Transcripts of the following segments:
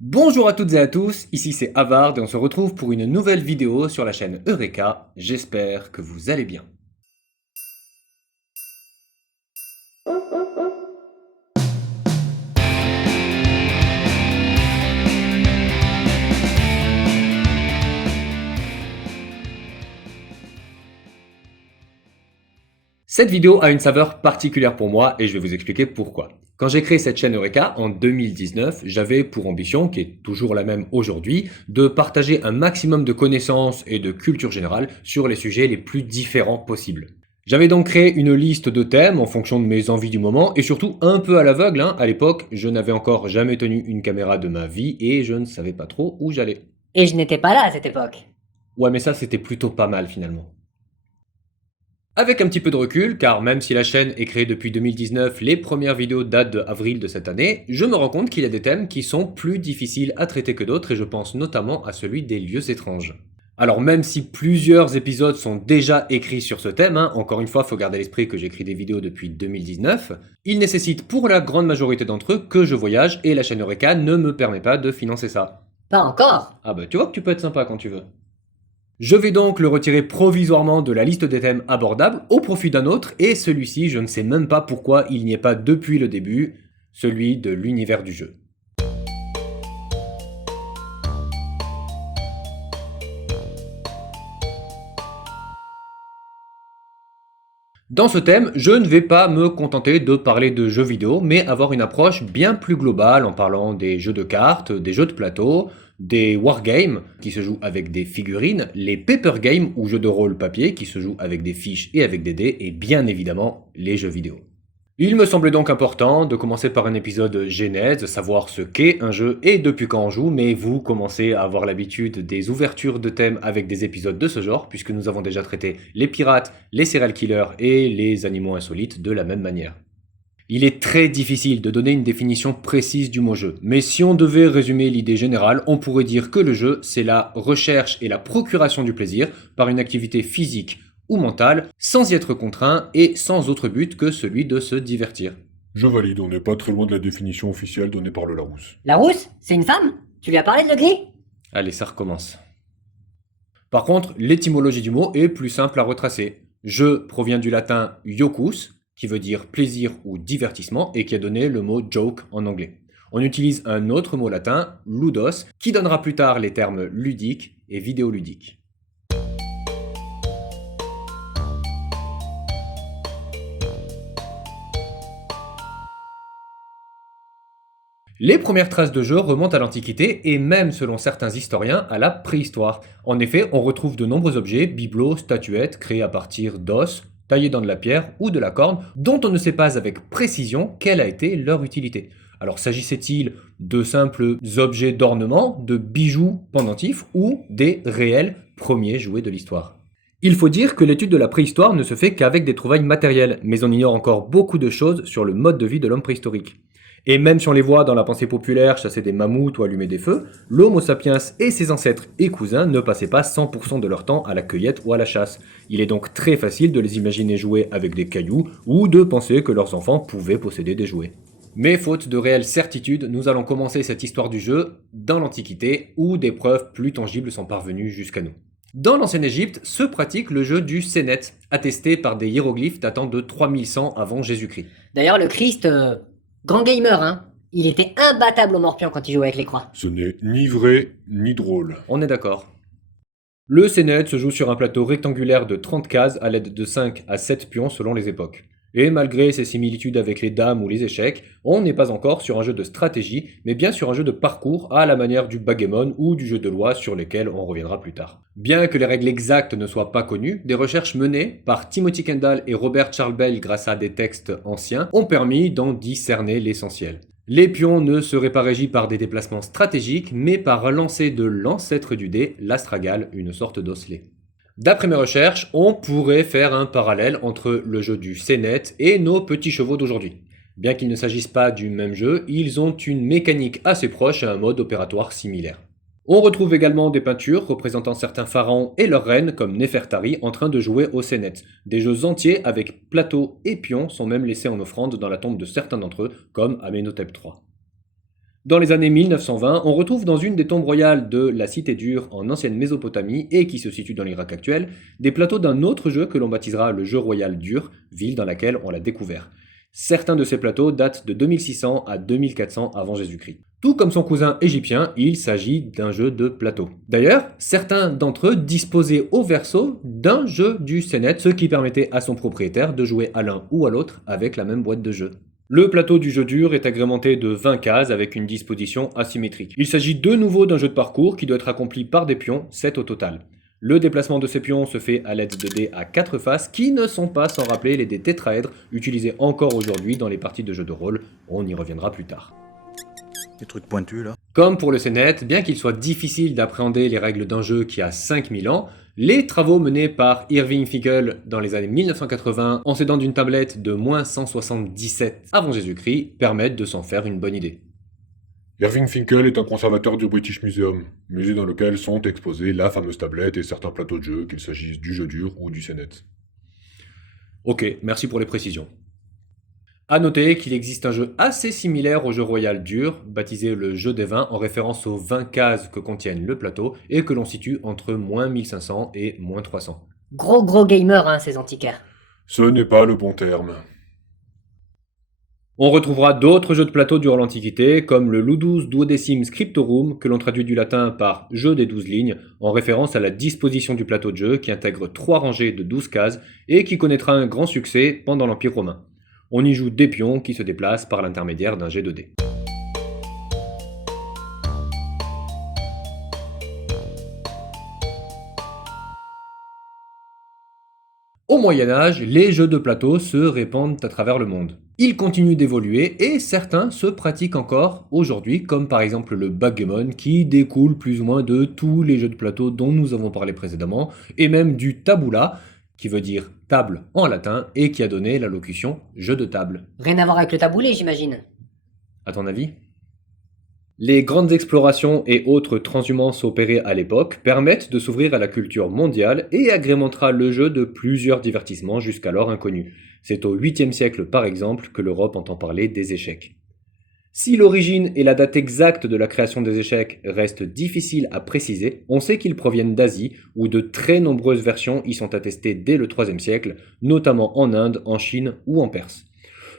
Bonjour à toutes et à tous, ici c'est Havard et on se retrouve pour une nouvelle vidéo sur la chaîne Eureka. J'espère que vous allez bien. Cette vidéo a une saveur particulière pour moi et je vais vous expliquer pourquoi. Quand j'ai créé cette chaîne Eureka en 2019, j'avais pour ambition, qui est toujours la même aujourd'hui, de partager un maximum de connaissances et de culture générale sur les sujets les plus différents possibles. J'avais donc créé une liste de thèmes en fonction de mes envies du moment et surtout un peu à l'aveugle. À l'époque, je n'avais encore jamais tenu une caméra de ma vie et je ne savais pas trop où j'allais. Et je n'étais pas là à cette époque. Ouais, mais ça c'était plutôt pas mal finalement. Avec un petit peu de recul, car même si la chaîne est créée depuis 2019, les premières vidéos datent d'avril de cette année, je me rends compte qu'il y a des thèmes qui sont plus difficiles à traiter que d'autres et je pense notamment à celui des lieux étranges. Alors même si plusieurs épisodes sont déjà écrits sur ce thème, encore une fois faut garder à l'esprit que j'écris des vidéos depuis 2019, il nécessite pour la grande majorité d'entre eux que je voyage et la chaîne Eureka ne me permet pas de financer ça. Pas encore. Ah bah tu vois que tu peux être sympa quand tu veux. Je vais donc le retirer provisoirement de la liste des thèmes abordables au profit d'un autre, et celui-ci, je ne sais même pas pourquoi il n'y est pas depuis le début, celui de l'univers du jeu. Dans ce thème, je ne vais pas me contenter de parler de jeux vidéo, mais avoir une approche bien plus globale en parlant des jeux de cartes, des jeux de plateau, des wargames qui se jouent avec des figurines, les paper games ou jeux de rôle papier qui se jouent avec des fiches et avec des dés, et bien évidemment les jeux vidéo. Il me semblait donc important de commencer par un épisode genèse, savoir ce qu'est un jeu et depuis quand on joue, mais vous commencez à avoir l'habitude des ouvertures de thèmes avec des épisodes de ce genre, puisque nous avons déjà traité les pirates, les serial killers et les animaux insolites de la même manière. Il est très difficile de donner une définition précise du mot jeu, mais si on devait résumer l'idée générale, on pourrait dire que le jeu, c'est la recherche et la procuration du plaisir par une activité physique ou mentale, sans y être contraint et sans autre but que celui de se divertir. Je valide, on n'est pas très loin de la définition officielle donnée par le Larousse. La rousse, c'est une femme? Tu lui as parlé de le gris? Allez, ça recommence. Par contre, l'étymologie du mot est plus simple à retracer. Jeu provient du latin jocus, qui veut dire plaisir ou divertissement, et qui a donné le mot joke en anglais. On utilise un autre mot latin, ludos, qui donnera plus tard les termes ludique et vidéoludique. Les premières traces de jeu remontent à l'Antiquité et même, selon certains historiens, à la préhistoire. En effet, on retrouve de nombreux objets, bibelots, statuettes, créés à partir d'os, taillés dans de la pierre ou de la corne, dont on ne sait pas avec précision quelle a été leur utilité. Alors s'agissait-il de simples objets d'ornement, de bijoux pendentifs ou des réels premiers jouets de l'histoire? Il faut dire que l'étude de la préhistoire ne se fait qu'avec des trouvailles matérielles, mais on ignore encore beaucoup de choses sur le mode de vie de l'homme préhistorique. Et même si on les voit dans la pensée populaire chasser des mammouths ou allumer des feux, l'Homo sapiens et ses ancêtres et cousins ne passaient pas 100% de leur temps à la cueillette ou à la chasse. Il est donc très facile de les imaginer jouer avec des cailloux ou de penser que leurs enfants pouvaient posséder des jouets. Mais faute de réelle certitude, nous allons commencer cette histoire du jeu dans l'Antiquité où des preuves plus tangibles sont parvenues jusqu'à nous. Dans l'ancienne Égypte se pratique le jeu du Sénet, attesté par des hiéroglyphes datant de 3100 avant Jésus-Christ. D'ailleurs, le Christ, grand gamer, hein. Il était imbattable au morpion quand il jouait avec les croix. Ce n'est ni vrai ni drôle. On est d'accord. Le Sénet se joue sur un plateau rectangulaire de 30 cases à l'aide de 5 à 7 pions selon les époques. Et malgré ses similitudes avec les dames ou les échecs, on n'est pas encore sur un jeu de stratégie, mais bien sur un jeu de parcours à la manière du backgammon ou du jeu de loi sur lesquels on reviendra plus tard. Bien que les règles exactes ne soient pas connues, des recherches menées par Timothy Kendall et Robert Charles Bell grâce à des textes anciens ont permis d'en discerner l'essentiel. Les pions ne seraient pas régis par des déplacements stratégiques, mais par un lancer de l'ancêtre du dé, l'astragale, une sorte d'osselet. D'après mes recherches, on pourrait faire un parallèle entre le jeu du Sénet et nos petits chevaux d'aujourd'hui. Bien qu'il ne s'agisse pas du même jeu, ils ont une mécanique assez proche et un mode opératoire similaire. On retrouve également des peintures représentant certains pharaons et leurs reines comme Néfertari en train de jouer au Sénet. Des jeux entiers avec plateaux et pions sont même laissés en offrande dans la tombe de certains d'entre eux, comme Amenhotep III. Dans les années 1920, on retrouve dans une des tombes royales de la Cité Dure en ancienne Mésopotamie et qui se situe dans l'Irak actuel, des plateaux d'un autre jeu que l'on baptisera le jeu royal Dur, ville dans laquelle on l'a découvert. Certains de ces plateaux datent de 2600 à 2400 avant Jésus-Christ. Tout comme son cousin égyptien, il s'agit d'un jeu de plateau. D'ailleurs, certains d'entre eux disposaient au verso d'un jeu du Sénète, ce qui permettait à son propriétaire de jouer à l'un ou à l'autre avec la même boîte de jeu. Le plateau du jeu dur est agrémenté de 20 cases avec une disposition asymétrique. Il s'agit de nouveau d'un jeu de parcours qui doit être accompli par des pions, 7 au total. Le déplacement de ces pions se fait à l'aide de dés à 4 faces qui ne sont pas sans rappeler les dés tétraèdres utilisés encore aujourd'hui dans les parties de jeux de rôle, on y reviendra plus tard. Des trucs pointus là. Comme pour le Sénète, bien qu'il soit difficile d'appréhender les règles d'un jeu qui a 5000 ans, les travaux menés par Irving Finkel dans les années 1980 en s'aidant d'une tablette de moins 177 avant Jésus-Christ permettent de s'en faire une bonne idée. Irving Finkel est un conservateur du British Museum, musée dans lequel sont exposés la fameuse tablette et certains plateaux de jeu, qu'il s'agisse du jeu dur ou du Sénète. Ok, merci pour les précisions. A noter qu'il existe un jeu assez similaire au jeu royal dur, baptisé le jeu des 20 en référence aux 20 cases que contiennent le plateau et que l'on situe entre moins 1500 et moins 300. Gros gamer, hein, ces antiquaires. Ce n'est pas le bon terme. On retrouvera d'autres jeux de plateau durant l'Antiquité, comme le Ludus Duodecim Scriptorum, que l'on traduit du latin par jeu des 12 lignes, en référence à la disposition du plateau de jeu qui intègre 3 rangées de 12 cases et qui connaîtra un grand succès pendant l'Empire romain. On y joue des pions qui se déplacent par l'intermédiaire d'un jet de dés. Au Moyen-Âge, les jeux de plateau se répandent à travers le monde. Ils continuent d'évoluer et certains se pratiquent encore aujourd'hui, comme par exemple le backgammon qui découle plus ou moins de tous les jeux de plateau dont nous avons parlé précédemment, et même du tabula, qui veut dire table en latin et qui a donné la locution jeu de table. Rien à voir avec le taboulé, j'imagine. À ton avis ? Les grandes explorations et autres transhumances opérées à l'époque permettent de s'ouvrir à la culture mondiale et agrémentera le jeu de plusieurs divertissements jusqu'alors inconnus. C'est au 8e siècle par exemple que l'Europe entend parler des échecs. Si l'origine et la date exacte de la création des échecs restent difficiles à préciser, on sait qu'ils proviennent d'Asie, où de très nombreuses versions y sont attestées dès le 3e siècle, notamment en Inde, en Chine ou en Perse.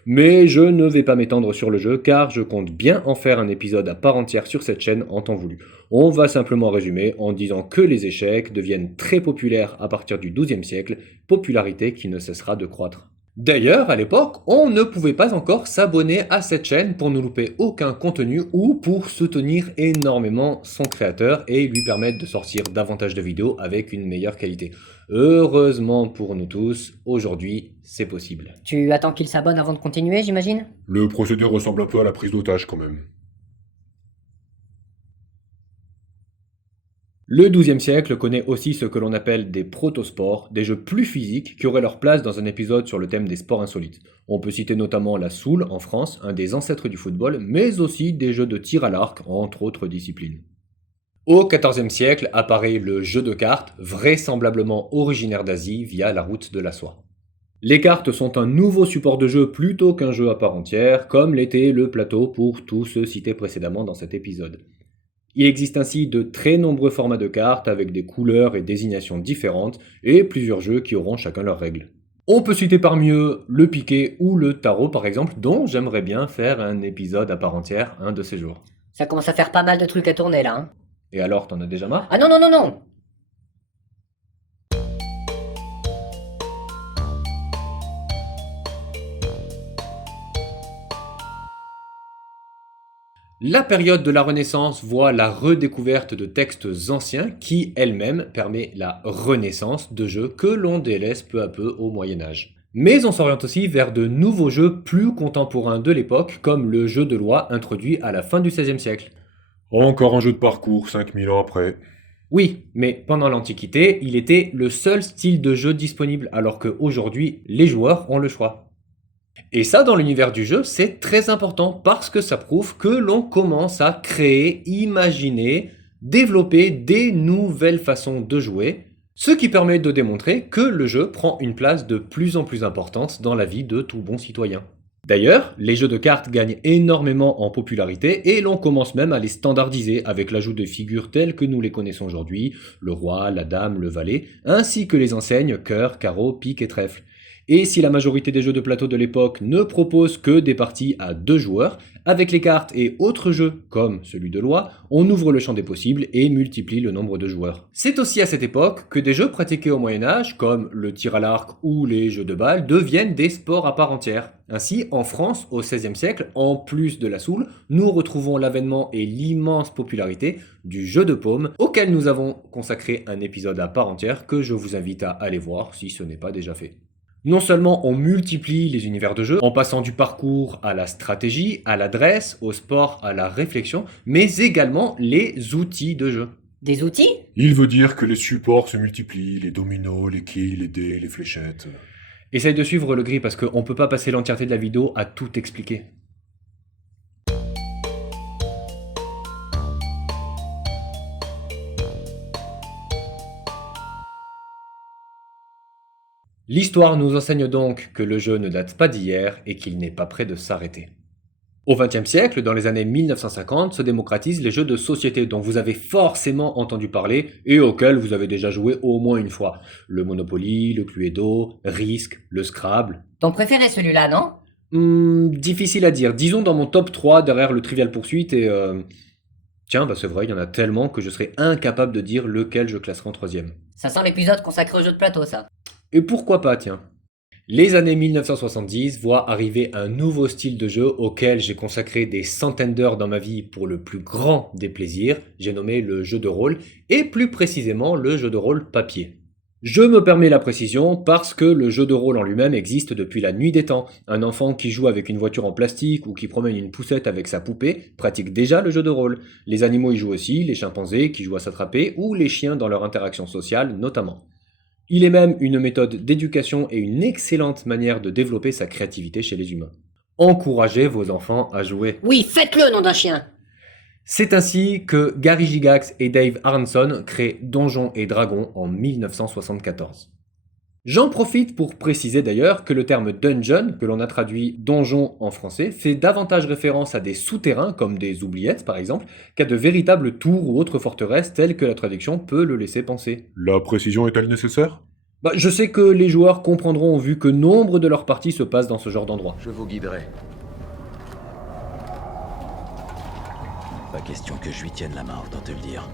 Mais je ne vais pas m'étendre sur le jeu car je compte bien en faire un épisode à part entière sur cette chaîne en temps voulu. On va simplement résumer en disant que les échecs deviennent très populaires à partir du 12e siècle, popularité qui ne cessera de croître. D'ailleurs, à l'époque, on ne pouvait pas encore s'abonner à cette chaîne pour ne louper aucun contenu ou pour soutenir énormément son créateur et lui permettre de sortir davantage de vidéos avec une meilleure qualité. Heureusement pour nous tous, aujourd'hui, c'est possible. Tu attends qu'il s'abonne avant de continuer, j'imagine? Le procédé ressemble un peu à la prise d'otage quand même. Le XIIe siècle connaît aussi ce que l'on appelle des protosports, des jeux plus physiques qui auraient leur place dans un épisode sur le thème des sports insolites. On peut citer notamment la soule en France, un des ancêtres du football, mais aussi des jeux de tir à l'arc, entre autres disciplines. Au XIVe siècle apparaît le jeu de cartes, vraisemblablement originaire d'Asie via la route de la soie. Les cartes sont un nouveau support de jeu plutôt qu'un jeu à part entière, comme l'était le plateau pour tous ceux cités précédemment dans cet épisode. Il existe ainsi de très nombreux formats de cartes avec des couleurs et désignations différentes et plusieurs jeux qui auront chacun leurs règles. On peut citer parmi eux le piquet ou le tarot par exemple, dont j'aimerais bien faire un épisode à part entière un de ces jours. Ça commence à faire pas mal de trucs à tourner là, hein. Et alors, t'en as déjà marre ? Ah non. La période de la Renaissance voit la redécouverte de textes anciens qui, elle-même, permet la renaissance de jeux que l'on délaisse peu à peu au Moyen-Âge. Mais on s'oriente aussi vers de nouveaux jeux plus contemporains de l'époque, comme le jeu de loi introduit à la fin du XVIe siècle. Encore un jeu de parcours, 5000 ans après. Oui, mais pendant l'Antiquité, il était le seul style de jeu disponible, alors qu'aujourd'hui, les joueurs ont le choix. Et ça, dans l'univers du jeu, c'est très important parce que ça prouve que l'on commence à créer, imaginer, développer des nouvelles façons de jouer, ce qui permet de démontrer que le jeu prend une place de plus en plus importante dans la vie de tout bon citoyen. D'ailleurs, les jeux de cartes gagnent énormément en popularité et l'on commence même à les standardiser avec l'ajout de figures telles que nous les connaissons aujourd'hui, le roi, la dame, le valet, ainsi que les enseignes cœur, carreau, pique et trèfle. Et si la majorité des jeux de plateau de l'époque ne proposent que des parties à 2 joueurs, avec les cartes et autres jeux, comme celui de loi, on ouvre le champ des possibles et multiplie le nombre de joueurs. C'est aussi à cette époque que des jeux pratiqués au Moyen-Âge, comme le tir à l'arc ou les jeux de balle, deviennent des sports à part entière. Ainsi, en France, au XVIe siècle, en plus de la soule, nous retrouvons l'avènement et l'immense popularité du jeu de paume, auquel nous avons consacré un épisode à part entière que je vous invite à aller voir si ce n'est pas déjà fait. Non seulement on multiplie les univers de jeu, en passant du parcours à la stratégie, à l'adresse, au sport, à la réflexion, mais également les outils de jeu. Des outils? Il veut dire que les supports se multiplient, les dominos, les quilles, les dés, les fléchettes. Essaye de suivre le gris parce qu'on peut pas passer l'entièreté de la vidéo à tout expliquer. L'histoire nous enseigne donc que le jeu ne date pas d'hier et qu'il n'est pas prêt de s'arrêter. Au XXe siècle, dans les années 1950, se démocratisent les jeux de société dont vous avez forcément entendu parler et auxquels vous avez déjà joué au moins une fois. Le Monopoly, le Cluedo, Risk, le Scrabble. Ton préféré celui-là, non? Difficile à dire. Disons dans mon top 3 derrière le Trivial Pursuit et... Tiens, c'est vrai, il y en a tellement que je serais incapable de dire lequel je classerai en troisième. Ça sent l'épisode consacré aux jeux de plateau, ça. Et pourquoi pas, tiens. Les années 1970 voient arriver un nouveau style de jeu auquel j'ai consacré des centaines d'heures dans ma vie pour le plus grand des plaisirs, j'ai nommé le jeu de rôle, et plus précisément le jeu de rôle papier. Je me permets la précision parce que le jeu de rôle en lui-même existe depuis la nuit des temps. Un enfant qui joue avec une voiture en plastique ou qui promène une poussette avec sa poupée pratique déjà le jeu de rôle. Les animaux y jouent aussi, les chimpanzés qui jouent à s'attraper ou les chiens dans leur interaction sociale notamment. Il est même une méthode d'éducation et une excellente manière de développer sa créativité chez les humains. Encouragez vos enfants à jouer. Oui, faites-le, nom d'un chien. C'est ainsi que Gary Gygax et Dave Aronson créent Donjons et Dragons en 1974. J'en profite pour préciser d'ailleurs que le terme dungeon, que l'on a traduit donjon en français, fait davantage référence à des souterrains, comme des oubliettes par exemple, qu'à de véritables tours ou autres forteresses telles que la traduction peut le laisser penser. La précision est-elle nécessaire? Je sais que les joueurs comprendront vu que nombre de leurs parties se passent dans ce genre d'endroit. Je vous guiderai. Pas question que je lui tienne la main, autant te le dire.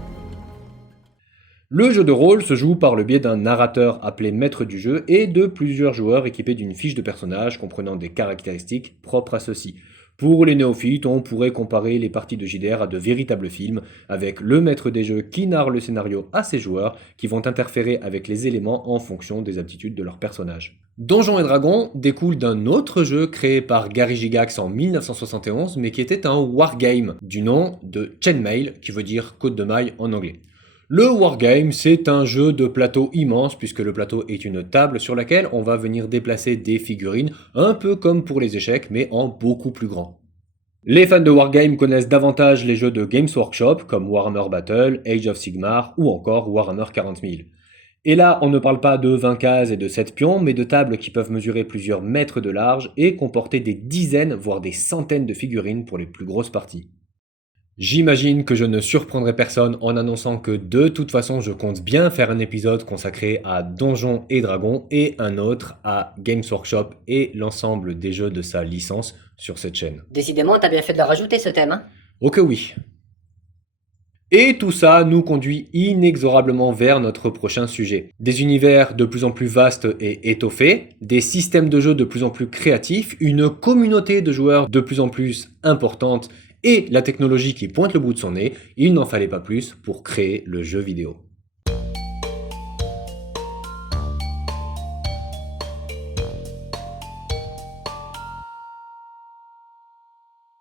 Le jeu de rôle se joue par le biais d'un narrateur appelé maître du jeu et de plusieurs joueurs équipés d'une fiche de personnage comprenant des caractéristiques propres à ceux-ci. Pour les néophytes, on pourrait comparer les parties de JDR à de véritables films, avec le maître des jeux qui narre le scénario à ses joueurs, qui vont interférer avec les éléments en fonction des aptitudes de leur personnage. Donjons et Dragons découle d'un autre jeu créé par Gary Gygax en 1971, mais qui était un wargame, du nom de Chainmail, qui veut dire côte de maille en anglais. Le wargame, c'est un jeu de plateau immense puisque le plateau est une table sur laquelle on va venir déplacer des figurines, un peu comme pour les échecs, mais en beaucoup plus grand. Les fans de wargame connaissent davantage les jeux de Games Workshop comme Warhammer Battle, Age of Sigmar ou encore Warhammer 40 000. Et là, on ne parle pas de 20 cases et de 7 pions, mais de tables qui peuvent mesurer plusieurs mètres de large et comporter des dizaines, voire des centaines de figurines pour les plus grosses parties. J'imagine que je ne surprendrai personne en annonçant que de toute façon je compte bien faire un épisode consacré à Donjons et Dragons et un autre à Games Workshop et l'ensemble des jeux de sa licence sur cette chaîne. Décidément, t'as bien fait de le rajouter ce thème, hein. Ok oui. Et tout ça nous conduit inexorablement vers notre prochain sujet. Des univers de plus en plus vastes et étoffés, des systèmes de jeu de plus en plus créatifs, une communauté de joueurs de plus en plus importante et la technologie qui pointe le bout de son nez, il n'en fallait pas plus pour créer le jeu vidéo.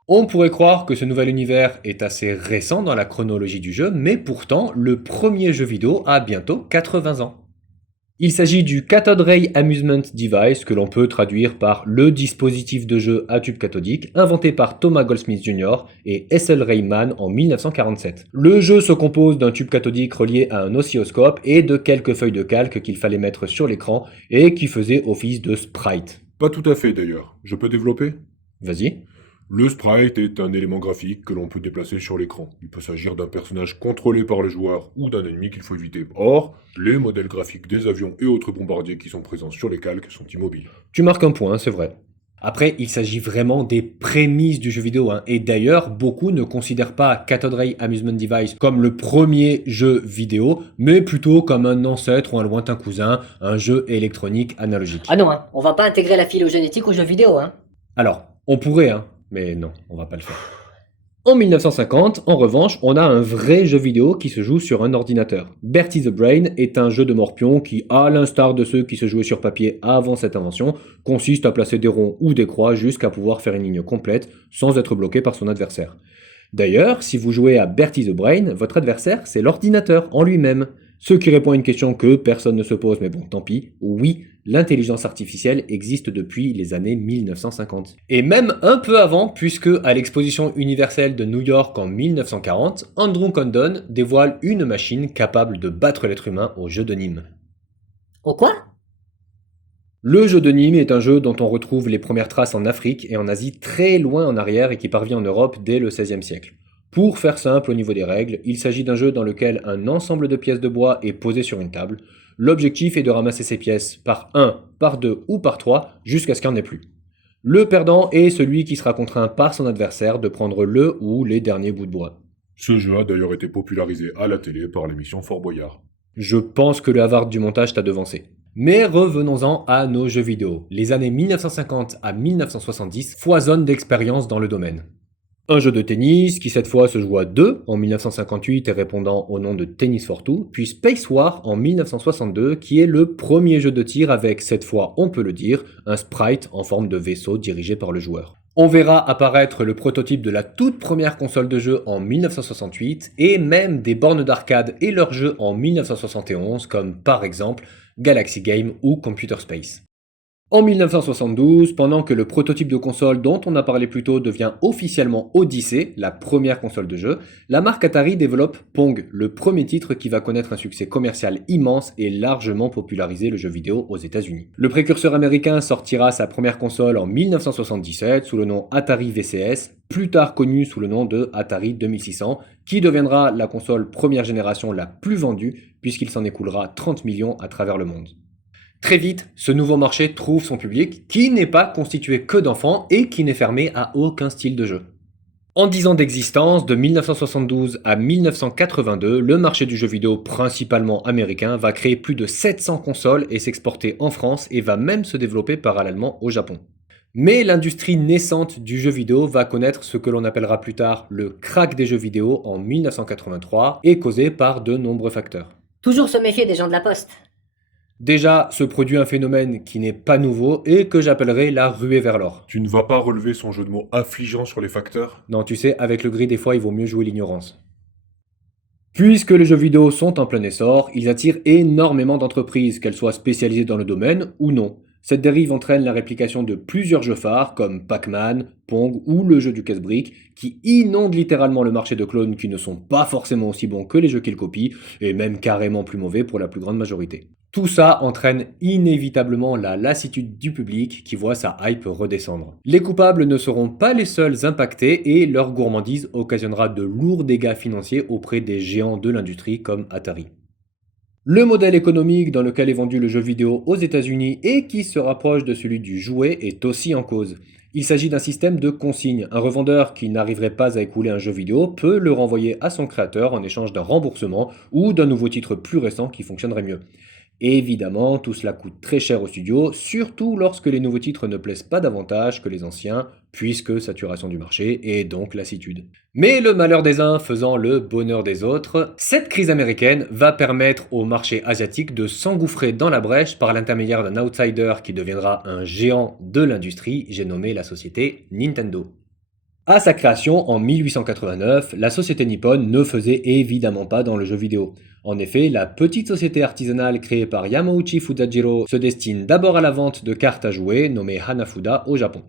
On pourrait croire que ce nouvel univers est assez récent dans la chronologie du jeu, mais pourtant, le premier jeu vidéo a bientôt 80 ans. Il s'agit du Cathode Ray Amusement Device, que l'on peut traduire par le dispositif de jeu à tube cathodique, inventé par Thomas Goldsmith Jr. et Ethel Rayman en 1947. Le jeu se compose d'un tube cathodique relié à un oscilloscope et de quelques feuilles de calque qu'il fallait mettre sur l'écran et qui faisaient office de sprite. Pas tout à fait d'ailleurs. Je peux développer? Vas-y. Le sprite est un élément graphique que l'on peut déplacer sur l'écran. Il peut s'agir d'un personnage contrôlé par le joueur ou d'un ennemi qu'il faut éviter. Or, les modèles graphiques des avions et autres bombardiers qui sont présents sur les calques sont immobiles. Tu marques un point, c'est vrai. Après, il s'agit vraiment des prémices du jeu vidéo, hein. Et d'ailleurs, beaucoup ne considèrent pas Cathode Ray Amusement Device comme le premier jeu vidéo, mais plutôt comme un ancêtre ou un lointain cousin, un jeu électronique analogique. Ah non, hein, on va pas intégrer la phylogénétique aux jeux vidéo, hein. Alors, on pourrait, hein, mais non, on va pas le faire. En 1950, en revanche, on a un vrai jeu vidéo qui se joue sur un ordinateur. Bertie the Brain est un jeu de morpion qui, à l'instar de ceux qui se jouaient sur papier avant cette invention, consiste à placer des ronds ou des croix jusqu'à pouvoir faire une ligne complète sans être bloqué par son adversaire. D'ailleurs, si vous jouez à Bertie the Brain, votre adversaire, c'est l'ordinateur en lui-même. Ce qui répond à une question que personne ne se pose, mais bon, tant pis. Oui, l'intelligence artificielle existe depuis les années 1950. Et même un peu avant, puisque à l'exposition universelle de New York en 1940, Andrew Condon dévoile une machine capable de battre l'être humain au jeu de Nîmes. Au quoi? Le jeu de Nîmes est un jeu dont on retrouve les premières traces en Afrique et en Asie très loin en arrière et qui parvient en Europe dès le XVIe siècle. Pour faire simple au niveau des règles, il s'agit d'un jeu dans lequel un ensemble de pièces de bois est posé sur une table. L'objectif est de ramasser ces pièces par 1, par 2 ou par 3 jusqu'à ce qu'il n'y en ait plus. Le perdant est celui qui sera contraint par son adversaire de prendre le ou les derniers bouts de bois. Ce jeu a d'ailleurs été popularisé à la télé par l'émission Fort Boyard. Je pense que le Havard du montage t'a devancé. Mais revenons-en à nos jeux vidéo. Les années 1950 à 1970 foisonnent d'expériences dans le domaine. Un jeu de tennis qui cette fois se joue à 2 en 1958 et répondant au nom de Tennis for Two, puis Space War en 1962 qui est le premier jeu de tir avec, cette fois on peut le dire, un sprite en forme de vaisseau dirigé par le joueur. On verra apparaître le prototype de la toute première console de jeu en 1968 et même des bornes d'arcade et leurs jeux en 1971 comme par exemple Galaxy Game ou Computer Space. En 1972, pendant que le prototype de console dont on a parlé plus tôt devient officiellement Odyssey, la première console de jeu, la marque Atari développe Pong, le premier titre qui va connaître un succès commercial immense et largement populariser le jeu vidéo aux États-Unis. Le précurseur américain sortira sa première console en 1977 sous le nom Atari VCS, plus tard connu sous le nom de Atari 2600, qui deviendra la console première génération la plus vendue puisqu'il s'en écoulera 30 millions à travers le monde. Très vite, ce nouveau marché trouve son public, qui n'est pas constitué que d'enfants et qui n'est fermé à aucun style de jeu. En 10 ans d'existence, de 1972 à 1982, le marché du jeu vidéo principalement américain va créer plus de 700 consoles et s'exporter en France et va même se développer parallèlement au Japon. Mais l'industrie naissante du jeu vidéo va connaître ce que l'on appellera plus tard le crack des jeux vidéo en 1983 et causé par de nombreux facteurs. Toujours se méfier des gens de la poste. Déjà, se produit un phénomène qui n'est pas nouveau et que j'appellerais la ruée vers l'or. Tu ne vas pas relever son jeu de mots affligeant sur les facteurs? Non, tu sais, avec le gris, des fois, il vaut mieux jouer l'ignorance. Puisque les jeux vidéo sont en plein essor, ils attirent énormément d'entreprises, qu'elles soient spécialisées dans le domaine ou non. Cette dérive entraîne la réplication de plusieurs jeux phares comme Pac-Man, Pong ou le jeu du casse-brique, qui inondent littéralement le marché de clones qui ne sont pas forcément aussi bons que les jeux qu'ils copient, et même carrément plus mauvais pour la plus grande majorité. Tout ça entraîne inévitablement la lassitude du public qui voit sa hype redescendre. Les coupables ne seront pas les seuls impactés et leur gourmandise occasionnera de lourds dégâts financiers auprès des géants de l'industrie comme Atari. Le modèle économique dans lequel est vendu le jeu vidéo aux États-Unis et qui se rapproche de celui du jouet est aussi en cause. Il s'agit d'un système de consigne. Un revendeur qui n'arriverait pas à écouler un jeu vidéo peut le renvoyer à son créateur en échange d'un remboursement ou d'un nouveau titre plus récent qui fonctionnerait mieux. Évidemment, tout cela coûte très cher au studio, surtout lorsque les nouveaux titres ne plaisent pas davantage que les anciens, puisque saturation du marché et donc lassitude. Mais le malheur des uns faisant le bonheur des autres, cette crise américaine va permettre au marché asiatique de s'engouffrer dans la brèche par l'intermédiaire d'un outsider qui deviendra un géant de l'industrie, j'ai nommé la société Nintendo. À sa création en 1889, la société Nippon ne faisait évidemment pas dans le jeu vidéo. En effet, la petite société artisanale créée par Yamauchi Fusajiro se destine d'abord à la vente de cartes à jouer nommées Hanafuda au Japon.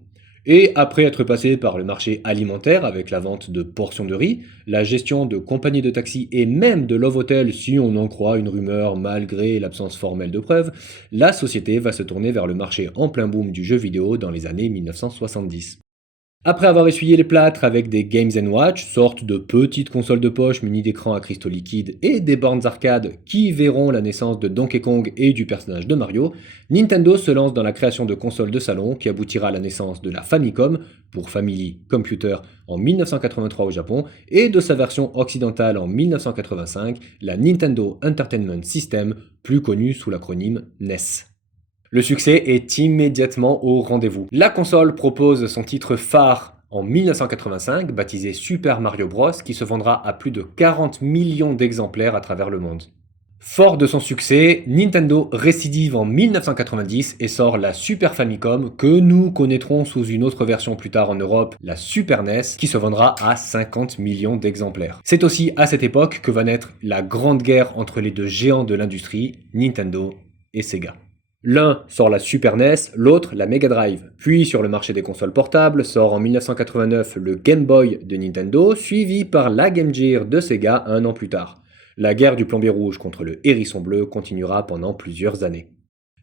Et après être passé par le marché alimentaire avec la vente de portions de riz, la gestion de compagnies de taxi et même de love hotel si on en croit une rumeur malgré l'absence formelle de preuves, la société va se tourner vers le marché en plein boom du jeu vidéo dans les années 1970. Après avoir essuyé les plâtres avec des Games Watch, sorte de petites consoles de poche munies d'écrans à cristaux liquides et des bornes arcade qui verront la naissance de Donkey Kong et du personnage de Mario, Nintendo se lance dans la création de consoles de salon qui aboutira à la naissance de la Famicom, pour Family Computer, en 1983 au Japon, et de sa version occidentale en 1985, la Nintendo Entertainment System, plus connue sous l'acronyme NES. Le succès est immédiatement au rendez-vous. La console propose son titre phare en 1985, baptisé Super Mario Bros, qui se vendra à plus de 40 millions d'exemplaires à travers le monde. Fort de son succès, Nintendo récidive en 1990 et sort la Super Famicom, que nous connaîtrons sous une autre version plus tard en Europe, la Super NES, qui se vendra à 50 millions d'exemplaires. C'est aussi à cette époque que va naître la grande guerre entre les deux géants de l'industrie, Nintendo et Sega. L'un sort la Super NES, l'autre la Mega Drive. Puis sur le marché des consoles portables sort en 1989 le Game Boy de Nintendo, suivi par la Game Gear de Sega un an plus tard. La guerre du plombier rouge contre le hérisson bleu continuera pendant plusieurs années.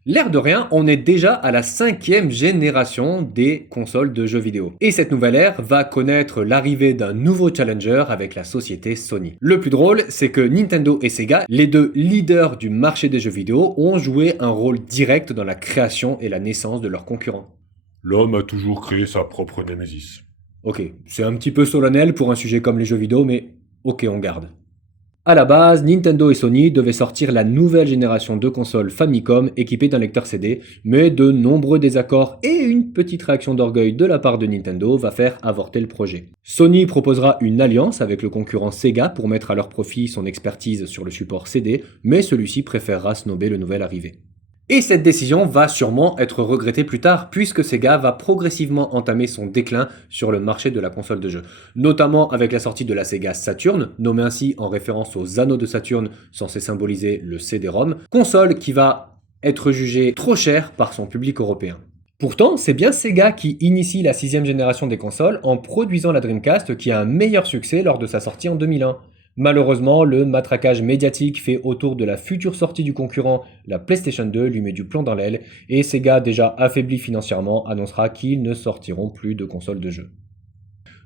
L'air de rien, on est déjà à la 5e génération des consoles de jeux vidéo. Et cette nouvelle ère va connaître l'arrivée d'un nouveau challenger avec la société Sony. Le plus drôle, c'est que Nintendo et Sega, les deux leaders du marché des jeux vidéo, ont joué un rôle direct dans la création et la naissance de leurs concurrents. L'homme a toujours créé sa propre némésis. Ok, c'est un petit peu solennel pour un sujet comme les jeux vidéo, mais ok, on garde. À la base, Nintendo et Sony devaient sortir la nouvelle génération de consoles Famicom équipées d'un lecteur CD, mais de nombreux désaccords et une petite réaction d'orgueil de la part de Nintendo va faire avorter le projet. Sony proposera une alliance avec le concurrent Sega pour mettre à leur profit son expertise sur le support CD, mais celui-ci préférera snober le nouvel arrivé. Et cette décision va sûrement être regrettée plus tard, puisque Sega va progressivement entamer son déclin sur le marché de la console de jeu, notamment avec la sortie de la Sega Saturn, nommée ainsi en référence aux anneaux de Saturne censés symboliser le CD-ROM, console qui va être jugée trop chère par son public européen. Pourtant, c'est bien Sega qui initie la 6e génération des consoles en produisant la Dreamcast qui a un meilleur succès lors de sa sortie en 2001. Malheureusement, le matraquage médiatique fait autour de la future sortie du concurrent, la PlayStation 2, lui met du plomb dans l'aile, et Sega, déjà affaibli financièrement, annoncera qu'ils ne sortiront plus de consoles de jeu.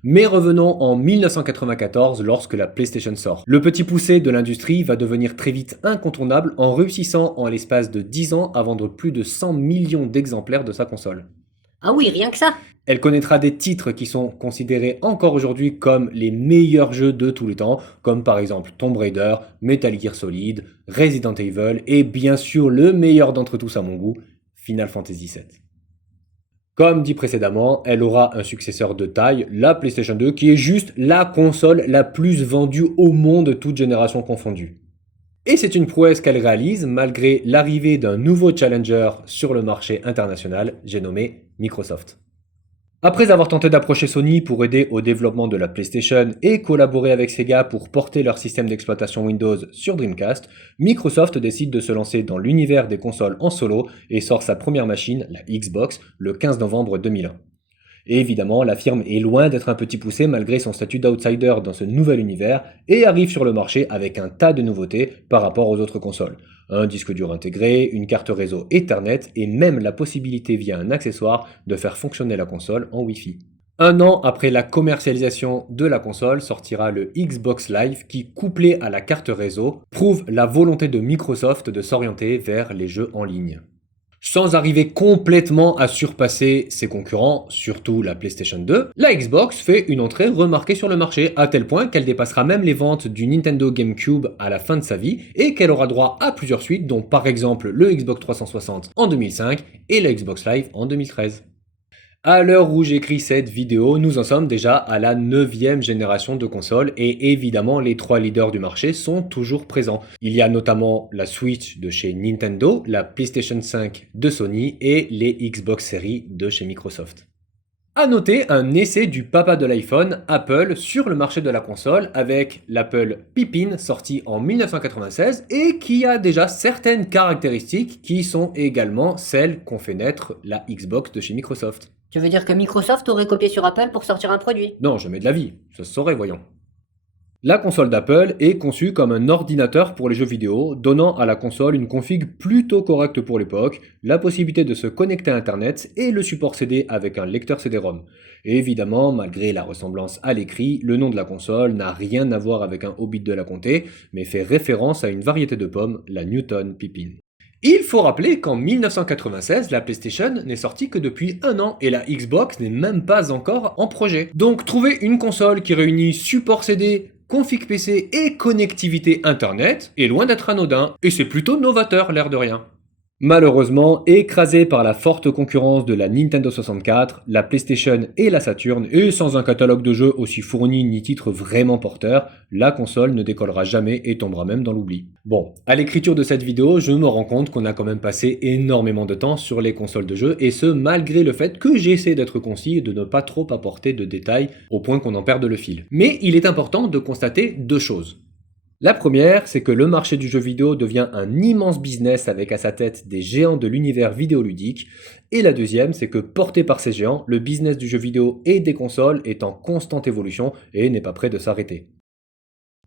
Mais revenons en 1994 lorsque la PlayStation sort. Le petit poussé de l'industrie va devenir très vite incontournable en réussissant en l'espace de 10 ans à vendre plus de 100 millions d'exemplaires de sa console. Ah oui, rien que ça. Elle connaîtra des titres qui sont considérés encore aujourd'hui comme les meilleurs jeux de tous les temps, comme par exemple Tomb Raider, Metal Gear Solid, Resident Evil et bien sûr le meilleur d'entre tous à mon goût, Final Fantasy VII. Comme dit précédemment, elle aura un successeur de taille, la PlayStation 2, qui est juste la console la plus vendue au monde, toute génération confondue. Et c'est une prouesse qu'elle réalise malgré l'arrivée d'un nouveau challenger sur le marché international, j'ai nommé Microsoft. Après avoir tenté d'approcher Sony pour aider au développement de la PlayStation et collaborer avec Sega pour porter leur système d'exploitation Windows sur Dreamcast, Microsoft décide de se lancer dans l'univers des consoles en solo et sort sa première machine, la Xbox, le 15 novembre 2001. Et évidemment, la firme est loin d'être un petit poussé malgré son statut d'outsider dans ce nouvel univers et arrive sur le marché avec un tas de nouveautés par rapport aux autres consoles. Un disque dur intégré, une carte réseau Ethernet et même la possibilité via un accessoire de faire fonctionner la console en Wi-Fi. Un an après la commercialisation de la console sortira le Xbox Live qui, couplé à la carte réseau, prouve la volonté de Microsoft de s'orienter vers les jeux en ligne. Sans arriver complètement à surpasser ses concurrents, surtout la PlayStation 2, la Xbox fait une entrée remarquée sur le marché, à tel point qu'elle dépassera même les ventes du Nintendo GameCube à la fin de sa vie, et qu'elle aura droit à plusieurs suites, dont par exemple le Xbox 360 en 2005 et la Xbox Live en 2013. À l'heure où j'écris cette vidéo, nous en sommes déjà à la 9e génération de consoles et évidemment les 3 leaders du marché sont toujours présents. Il y a notamment la Switch de chez Nintendo, la PlayStation 5 de Sony et les Xbox Series de chez Microsoft. À noter un essai du papa de l'iPhone, Apple, sur le marché de la console avec l'Apple Pippin sorti en 1996 et qui a déjà certaines caractéristiques qui sont également celles qu'ont fait naître la Xbox de chez Microsoft. Tu veux dire que Microsoft aurait copié sur Apple pour sortir un produit? Non, je mets de la vie, ça se saurait, voyons. La console d'Apple est conçue comme un ordinateur pour les jeux vidéo, donnant à la console une config plutôt correcte pour l'époque, la possibilité de se connecter à Internet et le support CD avec un lecteur CD-ROM. Et évidemment, malgré la ressemblance à l'écrit, le nom de la console n'a rien à voir avec un Hobbit de la comté, mais fait référence à une variété de pommes, la Newton Pippin. Il faut rappeler qu'en 1996, la PlayStation n'est sortie que depuis un an et la Xbox n'est même pas encore en projet. Donc trouver une console qui réunit support CD, config PC et connectivité Internet est loin d'être anodin, et c'est plutôt novateur l'air de rien. Malheureusement, écrasée par la forte concurrence de la Nintendo 64, la PlayStation et la Saturn, et sans un catalogue de jeux aussi fourni ni titres vraiment porteurs, la console ne décollera jamais et tombera même dans l'oubli. Bon, à l'écriture de cette vidéo, je me rends compte qu'on a quand même passé énormément de temps sur les consoles de jeux, et ce malgré le fait que j'essaie d'être concis et de ne pas trop apporter de détails au point qu'on en perde le fil. Mais il est important de constater deux choses. La première, c'est que le marché du jeu vidéo devient un immense business avec à sa tête des géants de l'univers vidéoludique. Et la deuxième, c'est que porté par ces géants, le business du jeu vidéo et des consoles est en constante évolution et n'est pas prêt de s'arrêter.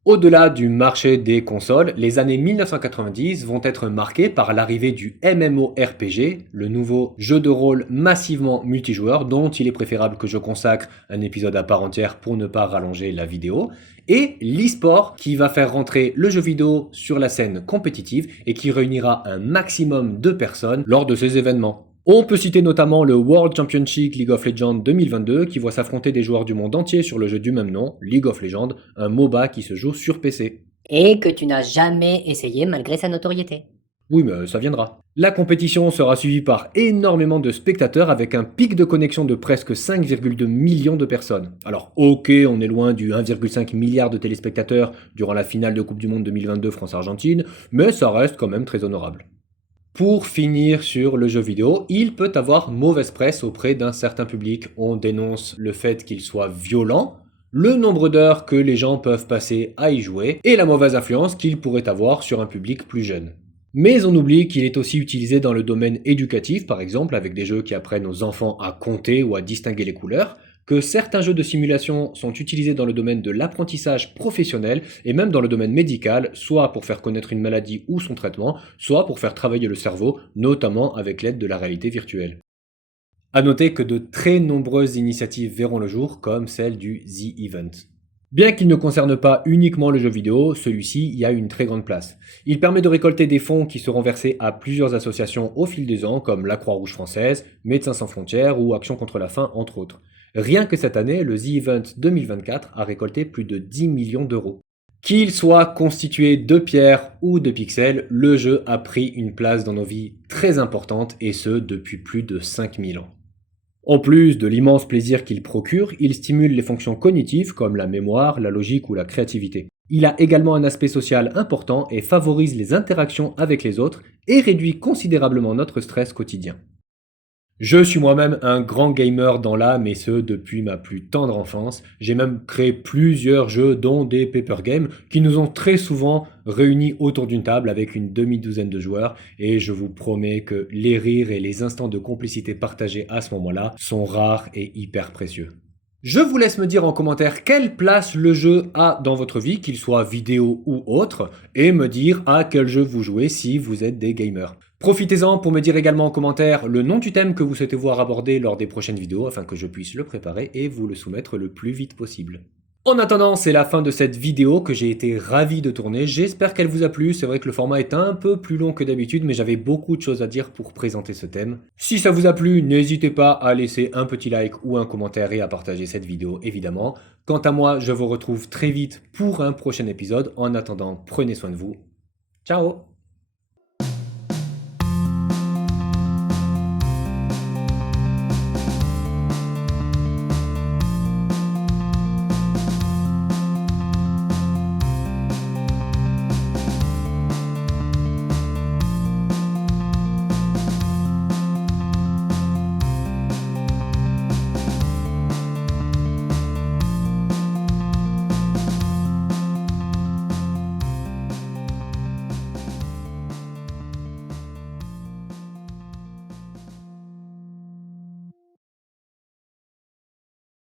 Au-delà du marché des consoles, les années 1990 vont être marquées par l'arrivée du MMORPG, le nouveau jeu de rôle massivement multijoueur dont il est préférable que je consacre un épisode à part entière pour ne pas rallonger la vidéo, et l'e-sport qui va faire rentrer le jeu vidéo sur la scène compétitive et qui réunira un maximum de personnes lors de ces événements. On peut citer notamment le World Championship League of Legends 2022 qui voit s'affronter des joueurs du monde entier sur le jeu du même nom, League of Legends, un MOBA qui se joue sur PC. Et que tu n'as jamais essayé malgré sa notoriété. Oui, mais ça viendra. La compétition sera suivie par énormément de spectateurs avec un pic de connexion de presque 5,2 millions de personnes. Alors ok, on est loin du 1,5 milliard de téléspectateurs durant la finale de Coupe du Monde 2022 France-Argentine, mais ça reste quand même très honorable. Pour finir sur le jeu vidéo, il peut avoir mauvaise presse auprès d'un certain public. On dénonce le fait qu'il soit violent, le nombre d'heures que les gens peuvent passer à y jouer, et la mauvaise influence qu'il pourrait avoir sur un public plus jeune. Mais on oublie qu'il est aussi utilisé dans le domaine éducatif, par exemple avec des jeux qui apprennent aux enfants à compter ou à distinguer les couleurs, que certains jeux de simulation sont utilisés dans le domaine de l'apprentissage professionnel et même dans le domaine médical, soit pour faire connaître une maladie ou son traitement, soit pour faire travailler le cerveau, notamment avec l'aide de la réalité virtuelle. À noter que de très nombreuses initiatives verront le jour, comme celle du The Event. Bien qu'il ne concerne pas uniquement le jeu vidéo, celui-ci y a une très grande place. Il permet de récolter des fonds qui seront versés à plusieurs associations au fil des ans, comme la Croix-Rouge française, Médecins sans frontières ou Action contre la faim, entre autres. Rien que cette année, le The Event 2024 a récolté plus de 10 millions d'euros. Qu'il soit constitué de pierres ou de pixels, le jeu a pris une place dans nos vies très importante et ce depuis plus de 5000 ans. En plus de l'immense plaisir qu'il procure, il stimule les fonctions cognitives comme la mémoire, la logique ou la créativité. Il a également un aspect social important et favorise les interactions avec les autres et réduit considérablement notre stress quotidien. Je suis moi-même un grand gamer dans l'âme et ce depuis ma plus tendre enfance. J'ai même créé plusieurs jeux dont des paper games qui nous ont très souvent réunis autour d'une table avec une demi-douzaine de joueurs et je vous promets que les rires et les instants de complicité partagés à ce moment-là sont rares et hyper précieux. Je vous laisse me dire en commentaire quelle place le jeu a dans votre vie, qu'il soit vidéo ou autre, et me dire à quel jeu vous jouez si vous êtes des gamers. Profitez-en pour me dire également en commentaire le nom du thème que vous souhaitez voir abordé lors des prochaines vidéos afin que je puisse le préparer et vous le soumettre le plus vite possible. En attendant, c'est la fin de cette vidéo que j'ai été ravi de tourner. J'espère qu'elle vous a plu. C'est vrai que le format est un peu plus long que d'habitude, mais j'avais beaucoup de choses à dire pour présenter ce thème. Si ça vous a plu, n'hésitez pas à laisser un petit like ou un commentaire et à partager cette vidéo, évidemment. Quant à moi, je vous retrouve très vite pour un prochain épisode. En attendant, prenez soin de vous. Ciao!